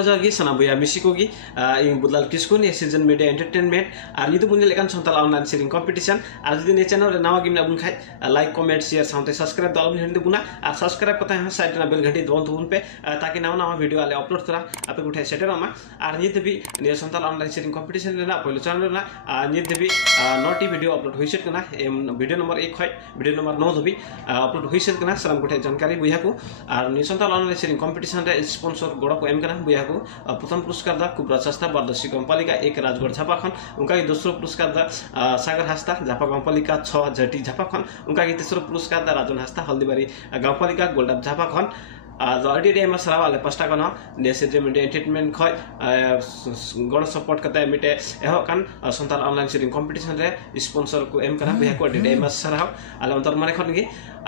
जगी सना बुया मिसिकोगी ing budlal kisku ni season media entertainment ar itu punya lekan sontal online sharing competition ar jodi ni channel re nawa gimna bun khai like comment share saute subscribe dalun hindi buna ar subscribe kota ha side na bell घंटी दबाउन तुन पे ताकि नावा video आले upload तरा आपे उठाइ सेटेरमा are नि देबी नि Santal online sharing competition लेना पहिलो चैनल ना नि देबी नोटी भिडियो अपलोड होइसेट कना भिडियो नंबर 1 खै भिडियो नंबर 9 देबी अपलोड होइसेट कना सलाम उठाइ जानकारी बुयाको आर नि संताल ऑनलाइन शेयरिंग कंपटीशन रे स्पोन्सर गोडा को एम कना बुयाको प्रथम पुरस्कार दा कुब्रा सस्ता बारदशी कंपलीका 1 राजगढ़ झापाखन उनका की दोस्रो पुरस्कार दा सागर हस्ता झापा कंपलीका 6 जटी झापाखन उनका की तेस्रो पुरस्कार दा राजन हस्ता हल्दीबारी गाउँपालिका गोल्डा झापाखन already mas rawa le pasta kono neseje media entertainment khoi gona support kata mite eho kan santal online sharing competition re sponsor ko em kana bhya ko already mas sarao ala ontor mane khon gi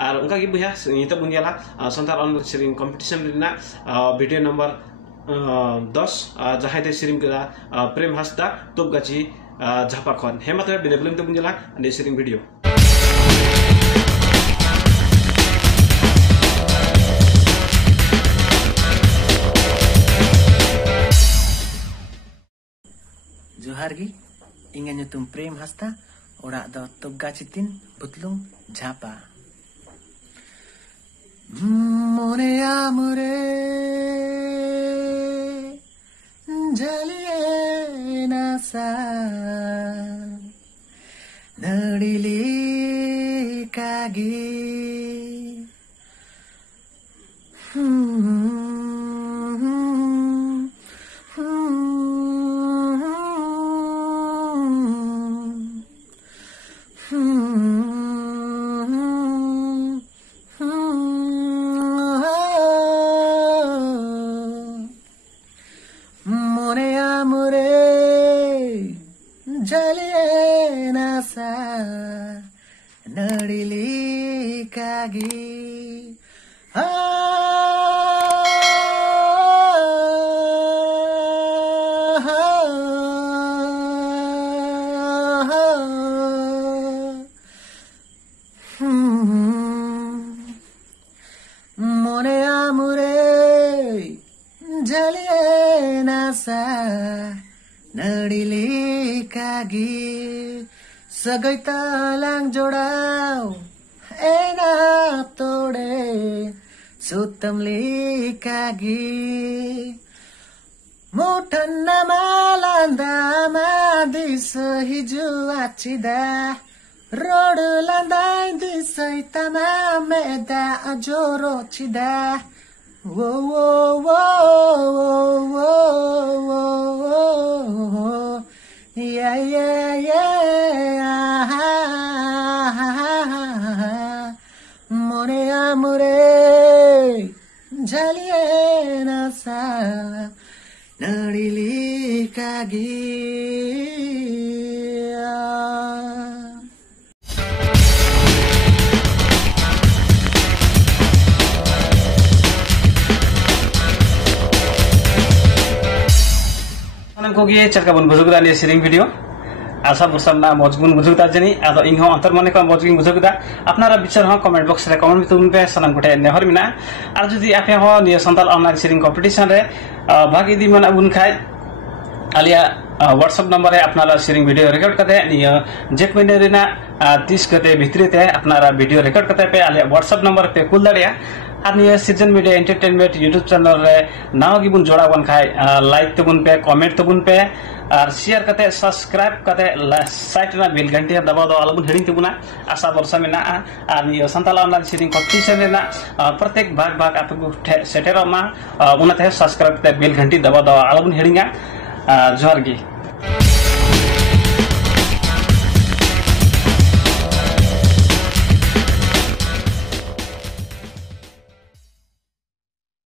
ar unka gi bhya ita bunyala santal online sharing competition rina video number 10 jahai de sharing kara prem hasta topgachi jhapa khon hematra bileblim to bunyala ne sharing video जोहार गी इंगा nyutum प्रेम हस्ता ओरा the तोगाचितिन बुतलुंग Jhapa मोने आमुरे जलिए NASA नडिली कागी जलिए NASA नडिली कागी मोने आमुरे जलिए NASA नडिली कागी सगै तालाङ जोडाऊ एना तोडे सुतमली कागी मुठन्न मालान्दामा this हिजो आचिदा road लाँदै दिसै तमा मेदा जोरो चिदा वो वो वो वो वो yeah yeah yeah mone amore jaliye nasa nadili kagi kogi charka bun bujugda ni sharing video asa bursamna mojgun bujugda jani ado ingho antar mone ko mojgun bujugda apnara bichar ho comment box re comment bitun pe salam kote ne hormina ar jodi ape ho ni santal online sharing competition re bagi di mana bun khai alia WhatsApp number re apnara sharing video record kate ni jet mine rena 30 kate bhitri te apnara video record kate pe alia WhatsApp number pe kul daria अनि season media entertainment YouTube channel रे नाव की बुन जोड़ा बन खाए like तो बुन पे कमेंट तो बुन पे और शेयर करते सब्सक्राइब करते साइट ना बेल घंटी दबा दो अलग हेडिंग तो बुना आशा वर्षा में ना अनि संताल ऑनलाइन शेयरिंग कंपटीशन में ना प्रत्येक भाग आपको सेटेर मा उनते सब्सक्राइब करते बेल घंटी दबा दो अलग हेडिंग जोहार गी।